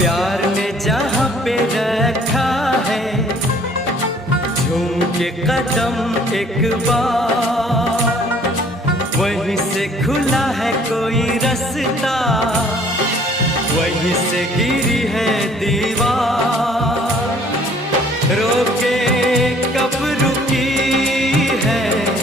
प्यार ने जहाँ पे रखा है, झूम के कदम एक बार, वहीं से खुला है कोई रास्ता, वहीं से गिरी है दीवार। रोके